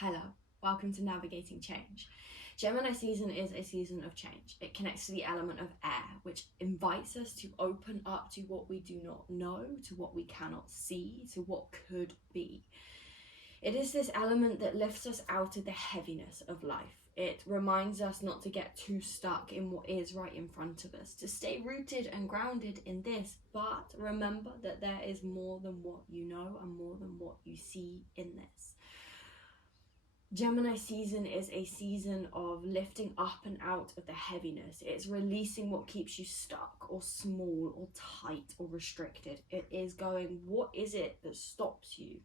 Hello, welcome to Navigating Change. Gemini season is a season of change. It connects to the element of air, which invites us to open up to what we do not know, to what we cannot see, to what could be. It is this element that lifts us out of the heaviness of life. It reminds us not to get too stuck in what is right in front of us, to stay rooted and grounded in this, but remember that there is more than what you know and more than what you see in this. Gemini season is a season of lifting up and out of the heaviness. It's releasing what keeps you stuck or small or tight or restricted. It is going, what is it that stops you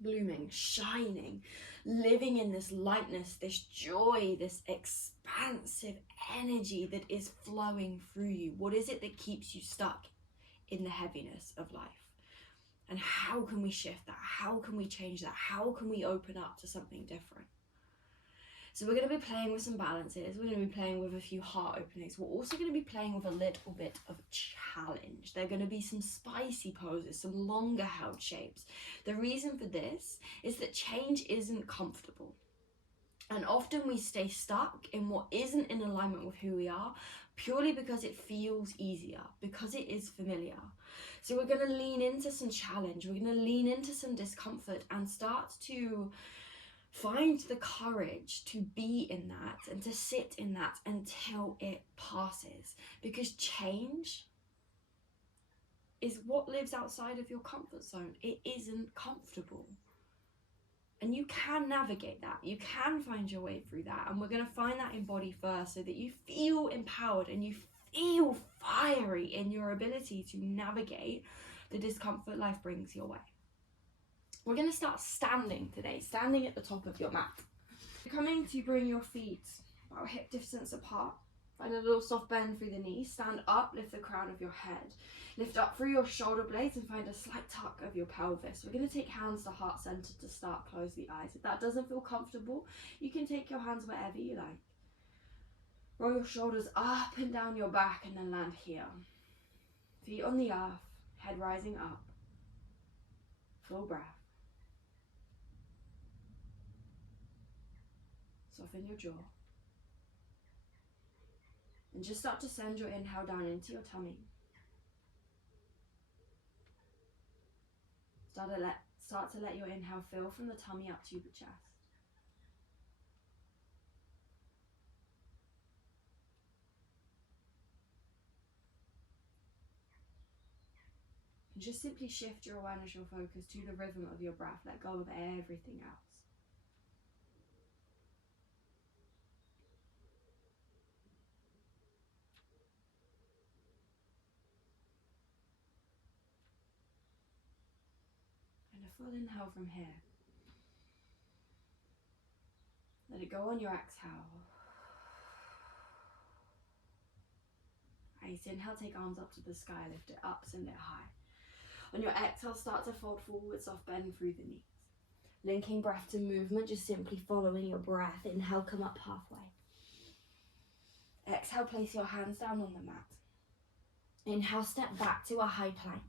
blooming, shining, living in this lightness, this joy, this expansive energy that is flowing through you? What is it that keeps you stuck in the heaviness of life? And how can we shift that? How can we change that? How can we open up to something different? So we're going to be playing with some balances. We're going to be playing with a few heart openings. We're also going to be playing with a little bit of challenge. There are going to be some spicy poses, some longer held shapes. The reason for this is that change isn't comfortable. And often we stay stuck in what isn't in alignment with who we are, purely because it feels easier, because it is familiar. So we're going to lean into some challenge, we're going to lean into some discomfort and start to find the courage to be in that and to sit in that until it passes. Because change is what lives outside of your comfort zone. It isn't comfortable. And you can navigate that. You can find your way through that. And we're going to find that in body first so that you feel empowered and you feel fiery in your ability to navigate the discomfort life brings your way. We're going to start standing today, standing at the top of your mat. You're coming to bring your feet about hip distance apart. Find a little soft bend through the knees. Stand up, lift the crown of your head. Lift up through your shoulder blades and find a slight tuck of your pelvis. We're going to take hands to heart center to start. Close the eyes. If that doesn't feel comfortable, you can take your hands wherever you like. Roll your shoulders up and down your back and then land here. Feet on the earth, head rising up. Full breath. Soften your jaw. And just start to send your inhale down into your tummy. Start to let your inhale fill from the tummy up to the chest. And just simply shift your awareness, your focus to the rhythm of your breath. Let go of everything else. And a full inhale from here. Let it go on your exhale. Nice. Inhale, take arms up to the sky, lift it up, send it high. On your exhale, start to fold forward, soft bend through the knees. Linking breath to movement, just simply following your breath. Inhale, come up halfway. Exhale, place your hands down on the mat. Inhale, step back to a high plank.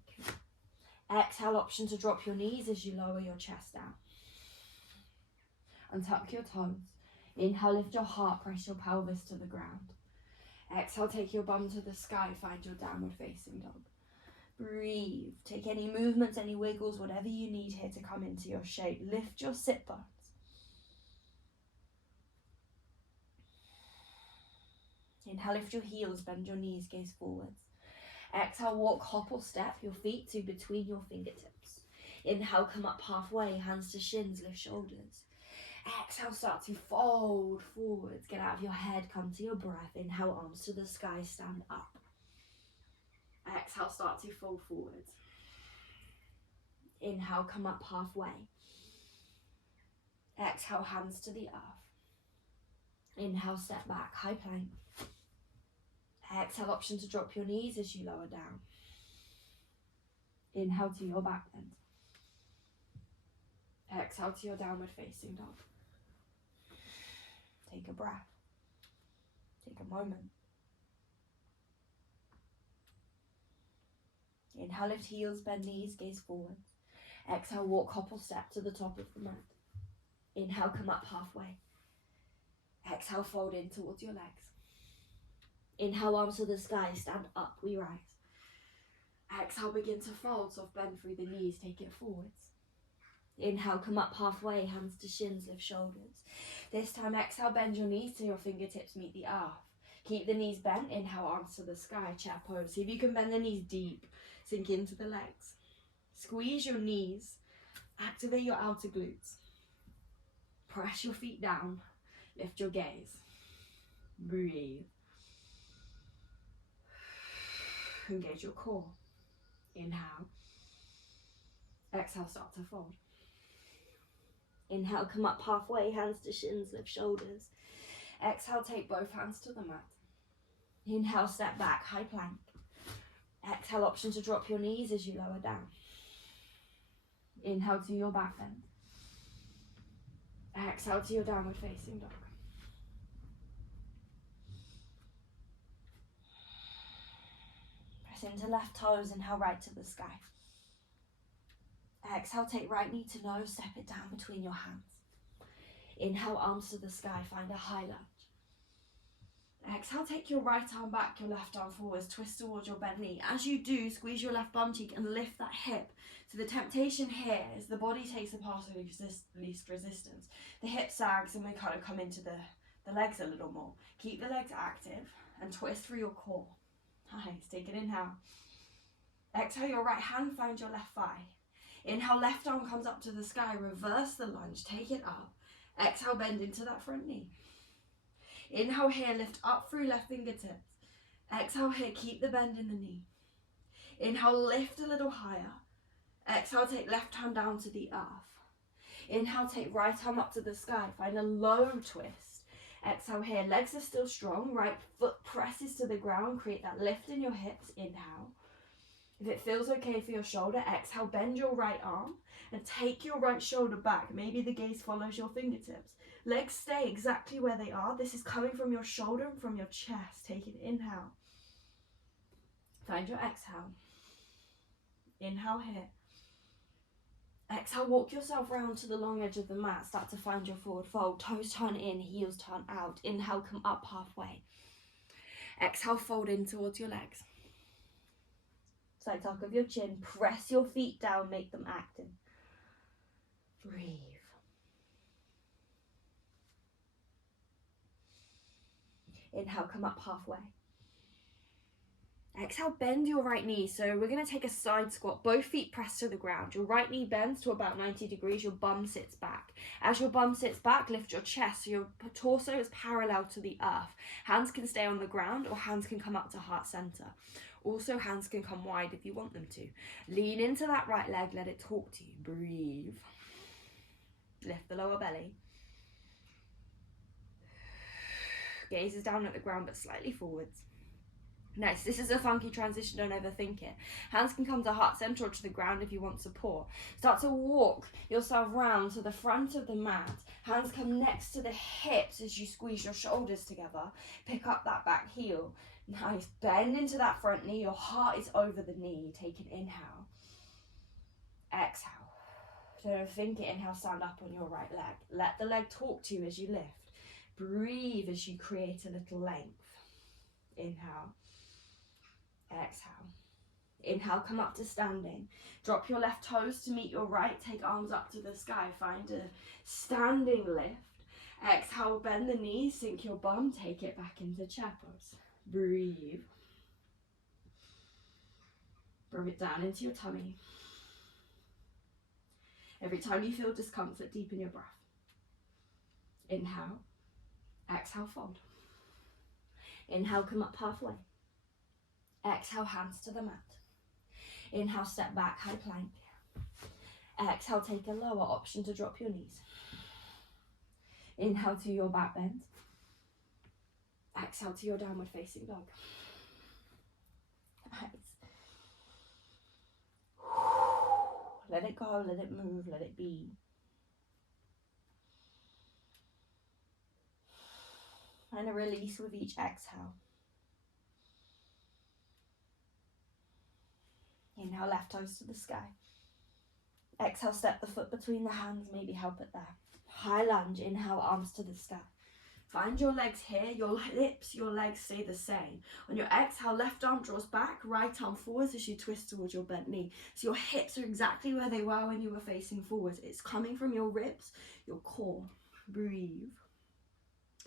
Exhale, option to drop your knees as you lower your chest down. Untuck your toes. Inhale, lift your heart, press your pelvis to the ground. Exhale, take your bum to the sky, find your downward facing dog. Breathe. Take any movements, any wiggles, whatever you need here to come into your shape. Lift your sit bones. Inhale, lift your heels, bend your knees, gaze forwards. Exhale, walk, hop or step your feet to between your fingertips. Inhale, come up halfway, hands to shins, lift shoulders. Exhale, start to fold forwards. Get out of your head, come to your breath. Inhale, arms to the sky, stand up. Exhale, start to fold forwards. Inhale, come up halfway. Exhale, hands to the earth. Inhale, step back, high plank. Exhale, option to drop your knees as you lower down. Inhale to your back bend. Exhale to your downward facing dog. Take a breath. Take a moment. Inhale, lift heels, bend knees, gaze forward. Exhale, walk, hop or step to the top of the mat. Inhale, come up halfway. Exhale, fold in towards your legs. Inhale, arms to the sky, stand up, we rise. Exhale, begin to fold, soft bend through the knees, take it forwards. Inhale, come up halfway, hands to shins, lift shoulders. This time, exhale, bend your knees till your fingertips meet the earth. Keep the knees bent, inhale, arms to the sky, chair pose. See if you can bend the knees deep, sink into the legs. Squeeze your knees, activate your outer glutes. Press your feet down, lift your gaze. Breathe. Engage your core. Inhale. Exhale, start to fold. Inhale, come up halfway, hands to shins, lift shoulders. Exhale, take both hands to the mat. Inhale, step back, high plank. Exhale, option to drop your knees as you lower down. Inhale to your back bend. Exhale to your downward facing dog. Press into left toes, inhale right to the sky. Exhale, take right knee to nose, step it down between your hands. Inhale, arms to the sky, find a high lunge. Exhale, take your right arm back, your left arm forwards, twist towards your bent knee. As you do, squeeze your left bum cheek and lift that hip. So the temptation here is the body takes the path of least resistance. The hip sags and we kind of come into the legs a little more. Keep the legs active and twist through your core. Nice, take an inhale. Exhale, your right hand finds your left thigh. Inhale, left arm comes up to the sky, reverse the lunge, take it up. Exhale, bend into that front knee. Inhale here, lift up through left fingertips. Exhale here, keep the bend in the knee. Inhale, lift a little higher. Exhale, take left hand down to the earth. Inhale, take right arm up to the sky, find a low twist. Exhale here, legs are still strong, right foot presses to the ground, create that lift in your hips, inhale. If it feels okay for your shoulder, exhale, bend your right arm and take your right shoulder back. Maybe the gaze follows your fingertips. Legs stay exactly where they are. This is coming from your shoulder and from your chest. Take an inhale. Find your exhale. Inhale here. Exhale, walk yourself round to the long edge of the mat. Start to find your forward fold. Toes turn in, heels turn out. Inhale, come up halfway. Exhale, fold in towards your legs. Side tuck of your chin. Press your feet down, make them active. Breathe. Inhale, come up halfway. Exhale, bend your right knee. So we're going to take a side squat. Both feet press to the ground. Your right knee bends to about 90 degrees. Your bum sits back. As your bum sits back, lift your chest so your torso is parallel to the earth. Hands can stay on the ground or hands can come up to heart center. Also, hands can come wide if you want them to. Lean into that right leg. Let it talk to you. Breathe. Lift the lower belly. Gaze is down at the ground but slightly forwards. Nice, this is a funky transition, don't overthink it. Hands can come to heart center or to the ground if you want support. Start to walk yourself round to the front of the mat. Hands come next to the hips as you squeeze your shoulders together. Pick up that back heel. Nice, bend into that front knee. Your heart is over the knee. Take an inhale. Exhale. Don't overthink it. Inhale, stand up on your right leg. Let the leg talk to you as you lift. Breathe as you create a little length. Inhale. Exhale. Inhale, come up to standing. Drop your left toes to meet your right. Take arms up to the sky. Find a standing lift. Exhale, bend the knees, sink your bum, take it back into chair pose. Breathe. Bring it down into your tummy. Every time you feel discomfort, deepen your breath. Inhale. Exhale, fold. Inhale, come up halfway. Exhale, hands to the mat. Inhale, step back, high plank. Exhale, take a lower option to drop your knees. Inhale to your back bend. Exhale to your downward facing dog. Nice. Let it go, let it move, let it be. And a release with each exhale. Inhale, left toes to the sky. Exhale, step the foot between the hands, maybe help it there. High lunge, inhale, arms to the sky. Find your legs here, your hips, your legs stay the same. On your exhale, left arm draws back, right arm forwards as you twist towards your bent knee. So your hips are exactly where they were when you were facing forwards. It's coming from your ribs, your core. Breathe.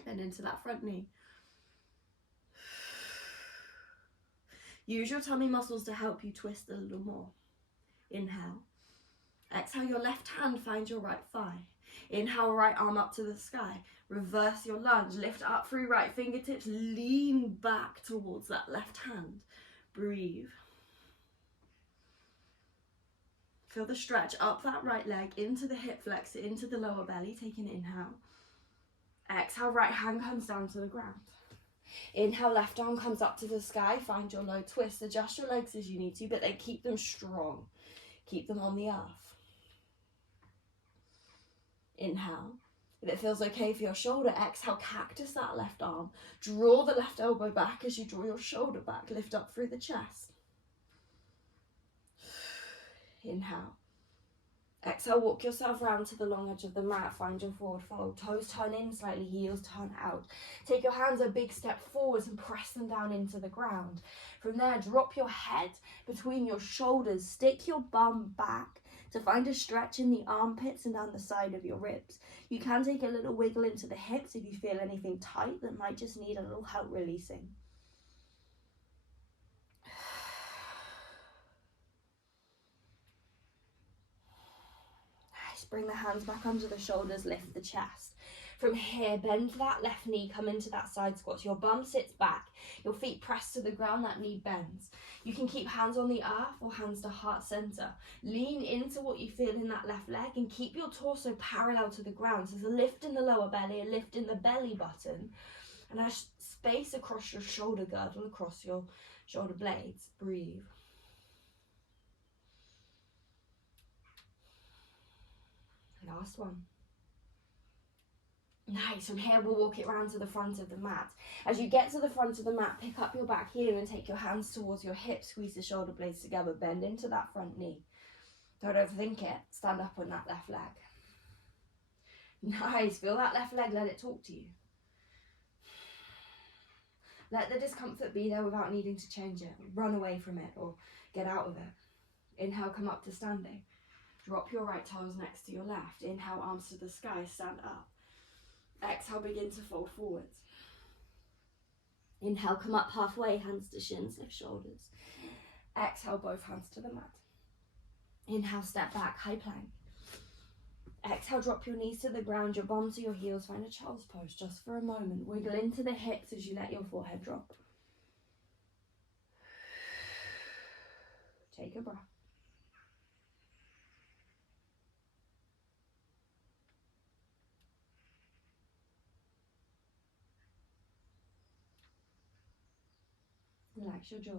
And into that front knee. Use your tummy muscles to help you twist a little more. Inhale. Exhale, your left hand finds your right thigh. Inhale, right arm up to the sky. Reverse your lunge. Lift up through right fingertips. Lean back towards that left hand. Breathe. Feel the stretch up that right leg, into the hip flexor, into the lower belly. Take an inhale. Exhale, right hand comes down to the ground. Inhale, left arm comes up to the sky. Find your low twist. Adjust your legs as you need to, but then keep them strong. Keep them on the earth. Inhale. If it feels okay for your shoulder, exhale, cactus that left arm. Draw the left elbow back as you draw your shoulder back. Lift up through the chest. Inhale. Exhale, walk yourself round to the long edge of the mat. Find your forward fold. Toes turn in slightly, heels turn out. Take your hands a big step forwards and press them down into the ground. From there, drop your head between your shoulders. Stick your bum back to find a stretch in the armpits and down the side of your ribs. You can take a little wiggle into the hips if you feel anything tight that might just need a little help releasing. Nice. Bring the hands back under the shoulders, lift the chest. From here, bend that left knee, come into that side squat. So your bum sits back, your feet press to the ground, that knee bends. You can keep hands on the earth or hands to heart center. Lean into what you feel in that left leg and keep your torso parallel to the ground. So there's a lift in the lower belly, a lift in the belly button, and a space across your shoulder girdle, across your shoulder blades. Breathe. Last one. Nice. From here, we'll walk it round to the front of the mat. As you get to the front of the mat, pick up your back heel and take your hands towards your hips. Squeeze the shoulder blades together. Bend into that front knee. Don't overthink it. Stand up on that left leg. Nice. Feel that left leg. Let it talk to you. Let the discomfort be there without needing to change it. Run away from it or get out of it. Inhale, come up to standing. Drop your right toes next to your left. Inhale, arms to the sky. Stand up. Exhale, begin to fold forwards. Inhale, come up halfway, hands to shins, lift shoulders. Exhale, both hands to the mat. Inhale, step back, high plank. Exhale, drop your knees to the ground, your bum to your heels. Find a child's pose just for a moment. Wiggle into the hips as you let your forehead drop. Take a breath. Relax your jaw.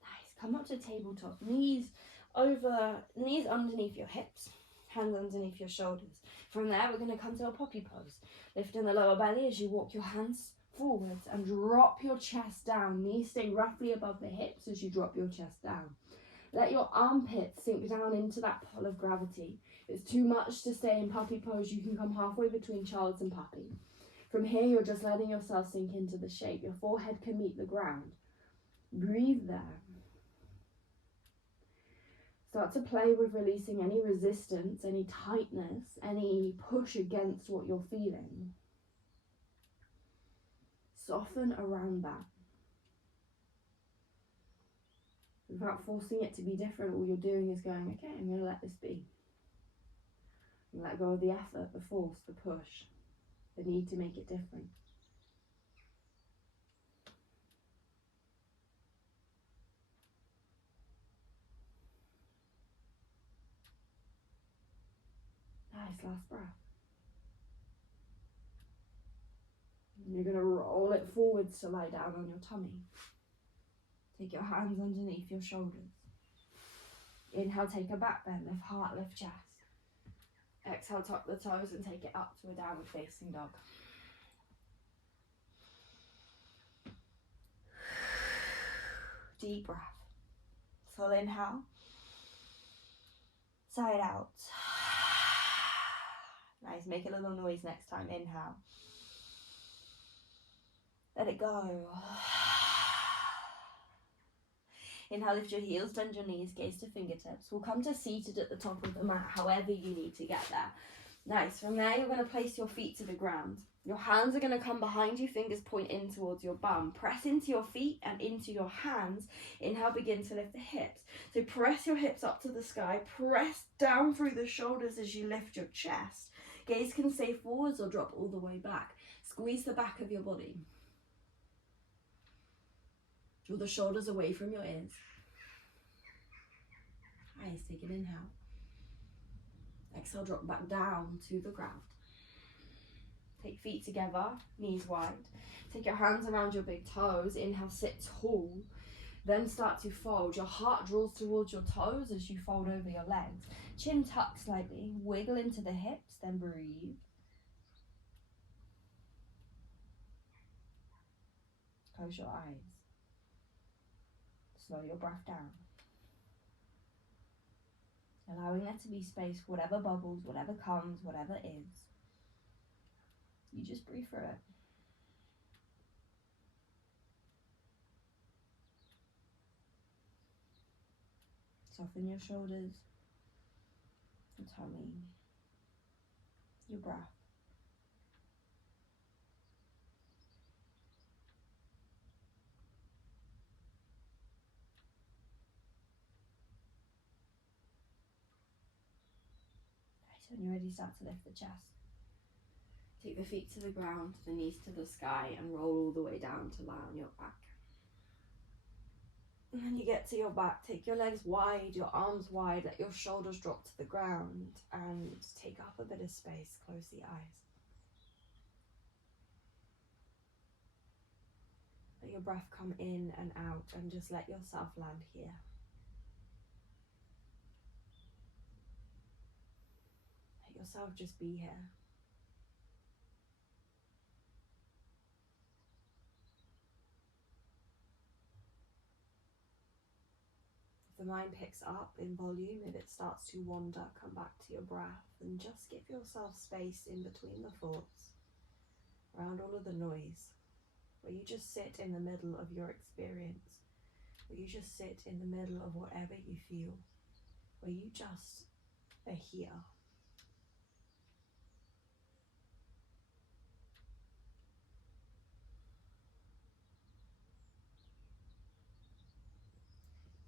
Nice. Come up to tabletop. Knees underneath your hips. Hands underneath your shoulders. From there, we're going to come to a poppy pose. Lift in the lower belly as you walk your hands forwards and drop your chest down. Knees stay roughly above the hips as you drop your chest down. Let your armpits sink down into that pull of gravity. If it's too much to stay in puppy pose, you can come halfway between child's and puppy. From here, you're just letting yourself sink into the shape. Your forehead can meet the ground. Breathe there. Start to play with releasing any resistance, any tightness, any push against what you're feeling. Soften around that. Without forcing it to be different, all you're doing is going, okay, I'm going to let this be. And let go of the effort, the force, the push, the need to make it different. Nice, last breath. And you're going to roll it forwards to lie down on your tummy. Take your hands underneath your shoulders. Inhale, take a back bend, lift heart, lift chest. Exhale, tuck the toes and take it up to a downward facing dog. Deep breath. full inhale. Side out. Nice, make a little noise next time. Inhale. Let it go. Inhale, lift your heels, bend your knees, gaze to fingertips. We'll come to seated at the top of the mat, however you need to get there. Nice, from there you're going to place your feet to the ground. Your hands are going to come behind you, fingers point in towards your bum. Press into your feet and into your hands. Inhale, begin to lift the hips. So press your hips up to the sky, press down through the shoulders as you lift your chest. Gaze can stay forwards or drop all the way back. Squeeze the back of your body. Draw the shoulders away from your ears. Nice, take an inhale. Exhale, drop back down to the ground. Take feet together, knees wide. Take your hands around your big toes. Inhale, sit tall. Then start to fold. Your heart draws towards your toes as you fold over your legs. Chin tuck slightly. Wiggle into the hips, then breathe. Close your eyes. Slow your breath down. Allowing there to be space for whatever bubbles, whatever comes, whatever is. You just breathe through it. Soften your shoulders, your tummy, your breath. Nice, when you're ready, start to lift the chest. Take the feet to the ground, the knees to the sky, and roll all the way down to lie on your back. And then you get to your back, take your legs wide, your arms wide, let your shoulders drop to the ground, and take up a bit of space, close the eyes. Let your breath come in and out, and just let yourself land here. Let yourself just be here. If the mind picks up in volume, if it starts to wander, come back to your breath and just give yourself space in between the thoughts, around all of the noise, where you just sit in the middle of your experience, where you just sit in the middle of whatever you feel, where you just are here.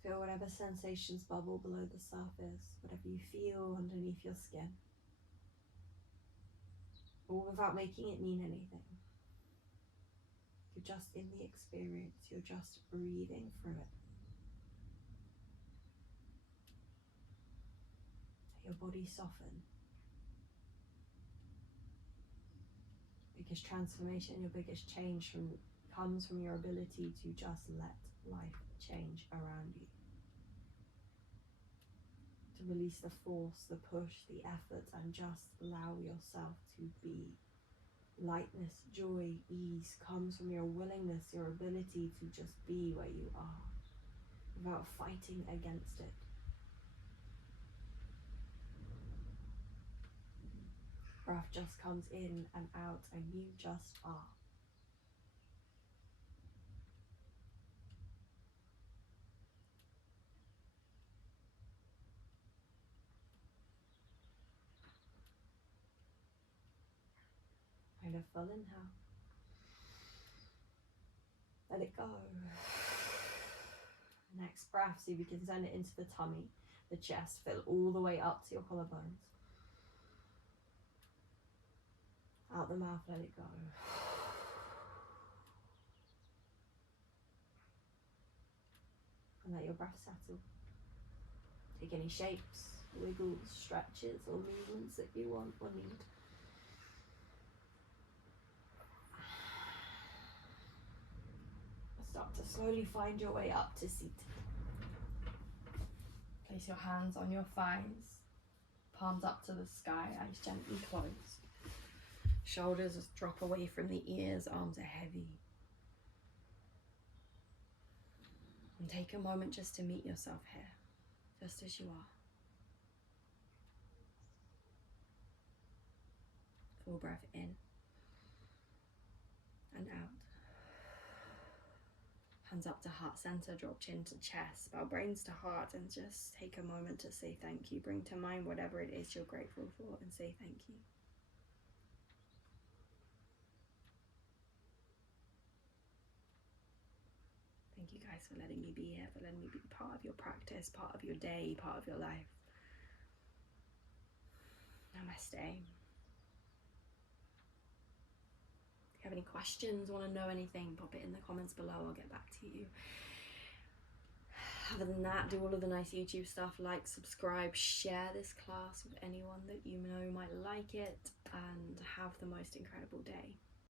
Feel whatever sensations bubble below the surface, whatever you feel underneath your skin, all without making it mean anything. You're just in the experience, you're just breathing through it. Let your body soften. Biggest transformation, your biggest change comes from your ability to just let life change around you. To release the force, the push, the effort, and just allow yourself to be. Lightness, joy, ease comes from your willingness, your ability to just be where you are without fighting against it. Breath just comes in and out, and you just are. And a full inhale. Let it go. Next breath, see if you can send it into the tummy, the chest, fill all the way up to your collarbones. Out the mouth, let it go. And let your breath settle. Take any shapes, wiggles, stretches, or movements that you want or need. Start to slowly find your way up to seated. Place your hands on your thighs, palms up to the sky, eyes gently closed. Shoulders drop away from the ears, arms are heavy. And take a moment just to meet yourself here, just as you are. Full breath in and out. Hands up to heart center, drop chin to chest, bow brains to heart, and just take a moment to say thank you. Bring to mind whatever it is you're grateful for and say thank you. Thank you guys for letting me be here, for letting me be part of your practice, part of your day, part of your life. Namaste. If you have any questions, want to know anything, pop it in the comments below. I'll get back to you. Other than that, do all of the nice YouTube stuff, like, subscribe, share this class with anyone that you know might like it, and have the most incredible day.